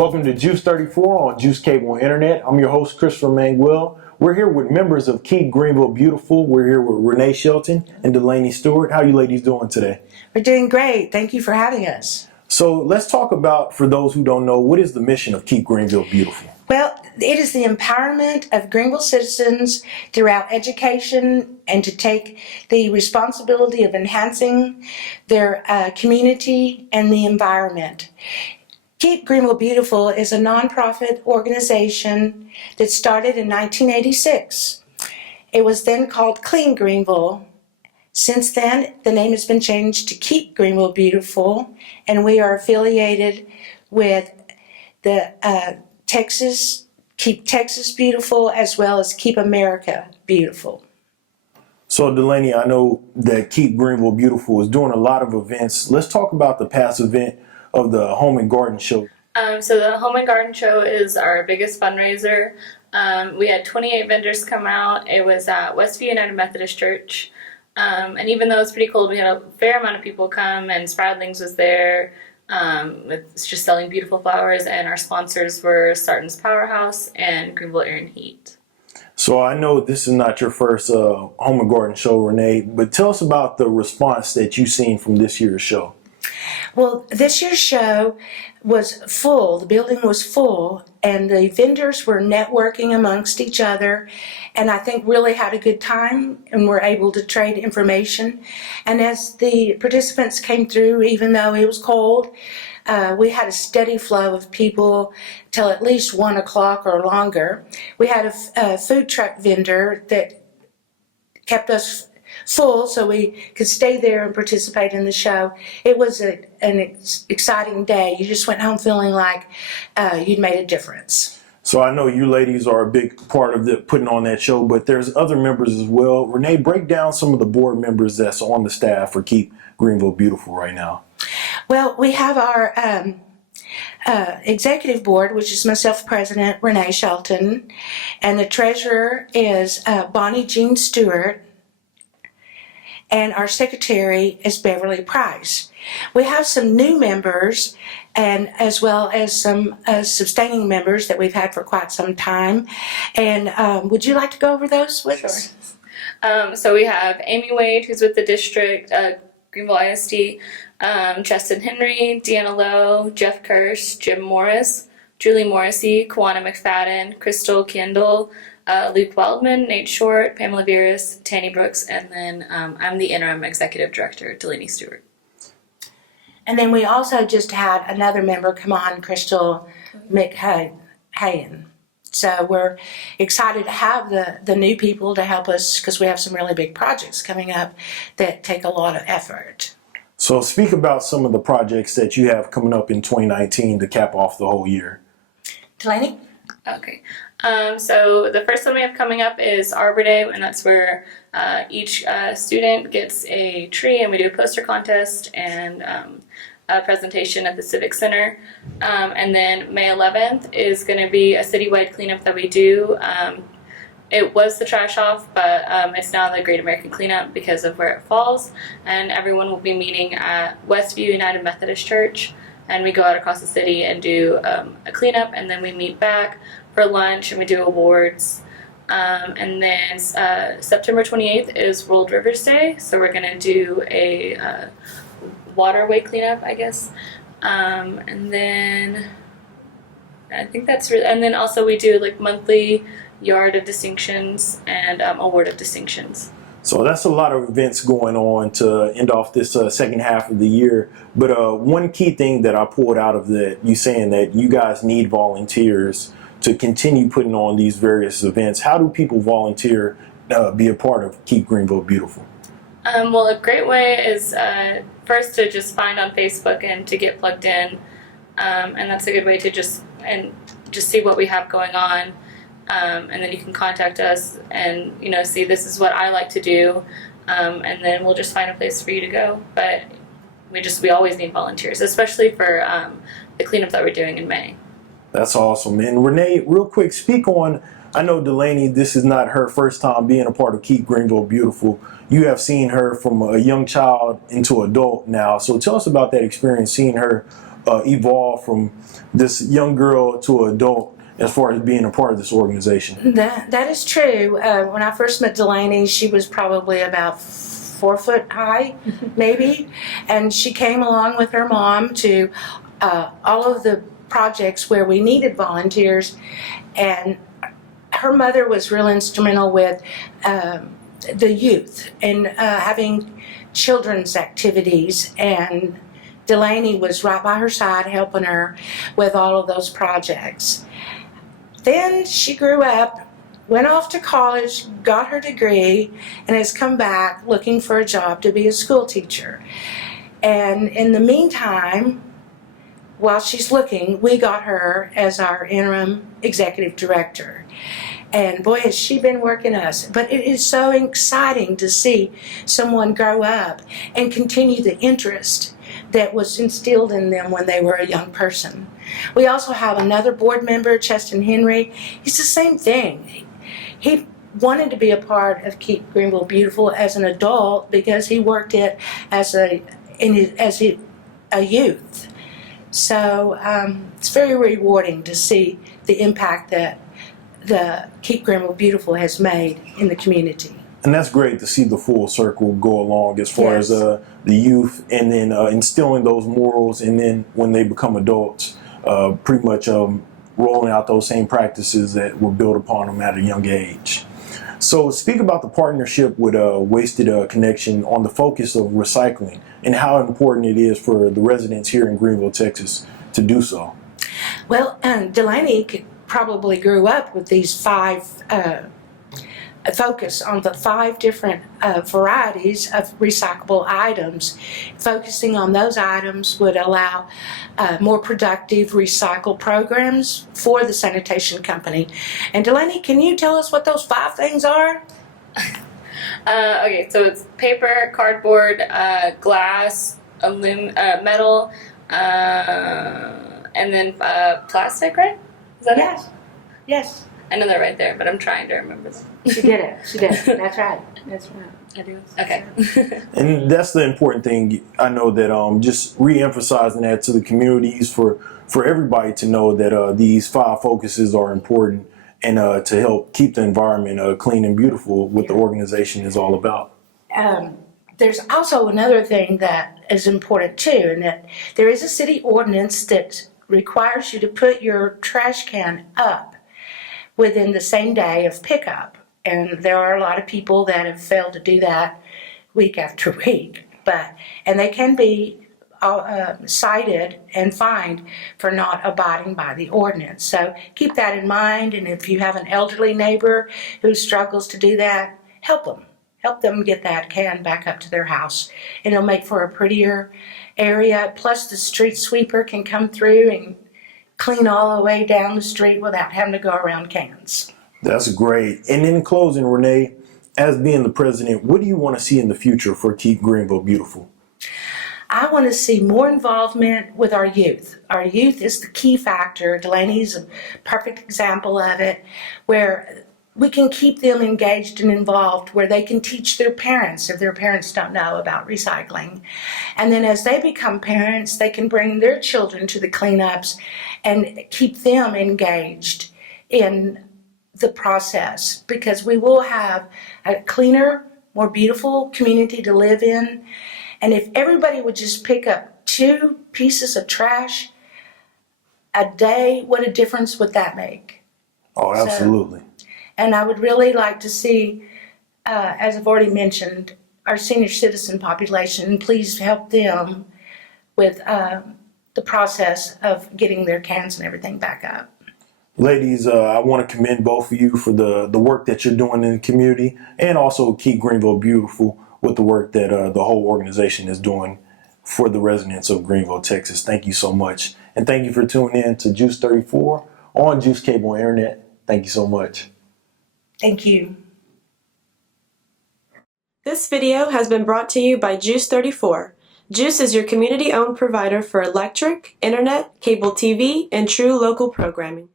Welcome to Juice 34 on Juice Cable and Internet. I'm your host, Christopher Manuel. We're here with members of Keep Greenville Beautiful. We're here with Renee Shelton and Delaney Stewart. How are you ladies doing today? We're doing great. Thank you for having us. So let's talk about, for those who don't know, what is the mission of Keep Greenville Beautiful? Well, it is the empowerment of Greenville citizens throughout education and to take the responsibility of enhancing their community and the environment. Keep Greenville Beautiful is a nonprofit organization that started in 1986. It was then called Clean Greenville. Since then, the name has been changed to Keep Greenville Beautiful, and we are affiliated with the Keep Texas Beautiful, as well as Keep America Beautiful. So Delaney, I know that Keep Greenville Beautiful is doing a lot of events. Let's talk about the past event of the Home and Garden Show. So the Home and Garden Show is our biggest fundraiser. We had 28 vendors come out. It was at Westview United Methodist Church. And even though it's pretty cold, we had a fair amount of people come, and Sproutlings was there with just selling beautiful flowers, and our sponsors were Sarton's Powerhouse and Greenville Air and Heat. So I know this is not your first Home and Garden Show, Renee, but tell us about the response that you've seen from this year's show. Well, this year's show was full. The building was full, and the vendors were networking amongst each other, and I think really had a good time and were able to trade information. And as the participants came through, even though it was cold, we had a steady flow of people till at least 1 o'clock or longer. We had a food truck vendor that kept us full so we could stay there and participate in the show. It was an exciting day. You just went home feeling like you'd made a difference. So I know you ladies are a big part of putting on that show, but there's other members as well. Renee, break down some of the board members that's on the staff for Keep Greenville Beautiful right now. Well, we have our executive board, which is myself, President Renee Shelton, and the treasurer is Bonnie Jean Stewart, and our secretary is Beverly Price. We have some new members, and as well as some sustaining members that we've had for quite some time. And would you like to go over those with us? So we have Amy Wade, who's with the district, Greenville ISD, Justin Henry, Deanna Lowe, Jeff Kirsch, Jim Morris, Julie Morrissey, Kawana McFadden, Crystal Kendall, Luke Wildman, Nate Short, Pamela Veras, Tanny Brooks, and then I'm the interim executive director, Delaney Stewart. And then we also just had another member come on, Crystal McHayen. So we're excited to have the new people to help us, because we have some really big projects coming up that take a lot of effort. So speak about some of the projects that you have coming up in 2019 to cap off the whole year. Delaney? Okay. So the first one we have coming up is Arbor Day, and that's where each student gets a tree, and we do a poster contest and a presentation at the Civic Center. And then May 11th is going to be a citywide cleanup that we do. It was the trash off, but it's now the Great American Cleanup because of where it falls. And everyone will be meeting at Westview United Methodist Church. And we go out across the city and do a cleanup, and then we meet back for lunch and we do awards. And then September 28th is World Rivers Day, so we're going to do a waterway cleanup, I guess. And then I think that's really, and then also we do like monthly Yard of Distinctions and Award of Distinctions. So that's a lot of events going on to end off this second half of the year. But one key thing that I pulled out of that, you saying that you guys need volunteers to continue putting on these various events. How do people volunteer, be a part of Keep Greenville Beautiful? Well, a great way is first to just find on Facebook and to get plugged in. And that's a good way to just see what we have going on. And then you can contact us and, see this is what I like to do. And then we'll just find a place for you to go. But we always need volunteers, especially for the cleanup that we're doing in May. That's awesome. And Renee, real quick, speak on, I know Delaney, this is not her first time being a part of Keep Greenville Beautiful. You have seen her from a young child into adult now. So tell us about that experience, seeing her evolve from this young girl to an adult as far as being a part of this organization? That is true. When I first met Delaney, she was probably about 4 foot high, maybe, and she came along with her mom to all of the projects where we needed volunteers, and her mother was real instrumental with the youth and having children's activities, and Delaney was right by her side helping her with all of those projects. Then she grew up, went off to college, got her degree, and has come back looking for a job to be a school teacher. And in the meantime, while she's looking, we got her as our interim executive director. And boy, has she been working us. But it is so exciting to see someone grow up and continue the interest that was instilled in them when they were a young person. We also have another board member, Cheston Henry. He's the same thing. He wanted to be a part of Keep Greenville Beautiful as an adult because he worked it as a youth. So it's very rewarding to see the impact that the Keep Greenville Beautiful has made in the community. And that's great to see the full circle go along as far as the youth, and then instilling those morals, and then when they become adults, pretty much rolling out those same practices that were built upon them at a young age. So speak about the partnership with Wasted Connection on the focus of recycling and how important it is for the residents here in Greenville, Texas to do so. Well, Delaney probably grew up with these 5 focus on the 5 different varieties of recyclable items. Focusing on those items would allow more productive recycle programs for the sanitation company. And Delaney, can you tell us what those 5 things are? Okay, so it's paper, cardboard, glass, metal, and then plastic, right? Is that Yes. it? Yes. I know they're right there, but I'm trying to remember them. She did it. She did it. That's right. That's right. I do. Okay. And that's the important thing. I know that just re-emphasizing that to the communities for everybody to know that these 5 focuses are important, and to help keep the environment clean and beautiful, what the organization is all about. There's also another thing that is important too, and that there is a city ordinance that requires you to put your trash can up within the same day of pickup. And there are a lot of people that have failed to do that week after week. And they can be cited and fined for not abiding by the ordinance. So keep that in mind, and if you have an elderly neighbor who struggles to do that, help them. Help them get that can back up to their house. And it'll make for a prettier area. Plus the street sweeper can come through and clean all the way down the street without having to go around cans. That's great. And in closing, Renee, as being the president, what do you want to see in the future for Keep Greenville Beautiful? I want to see more involvement with our youth. Our youth is the key factor. Delaney's a perfect example of it, where we can keep them engaged and involved, where they can teach their parents if their parents don't know about recycling. And then as they become parents, they can bring their children to the cleanups and keep them engaged in the process, because we will have a cleaner, more beautiful community to live in. And if everybody would just pick up 2 pieces of trash a day, what a difference would that make? Oh, absolutely. And I would really like to see, as I've already mentioned, our senior citizen population, please help them with the process of getting their cans and everything back up. Ladies, I want to commend both of you for the work that you're doing in the community, and also Keep Greenville Beautiful with the work that the whole organization is doing for the residents of Greenville, Texas. Thank you so much. And thank you for tuning in to Juice 34 on Juice Cable Internet. Thank you so much. Thank you. This video has been brought to you by Juice 34. Juice is your community-owned provider for electric, internet, cable TV, and true local programming.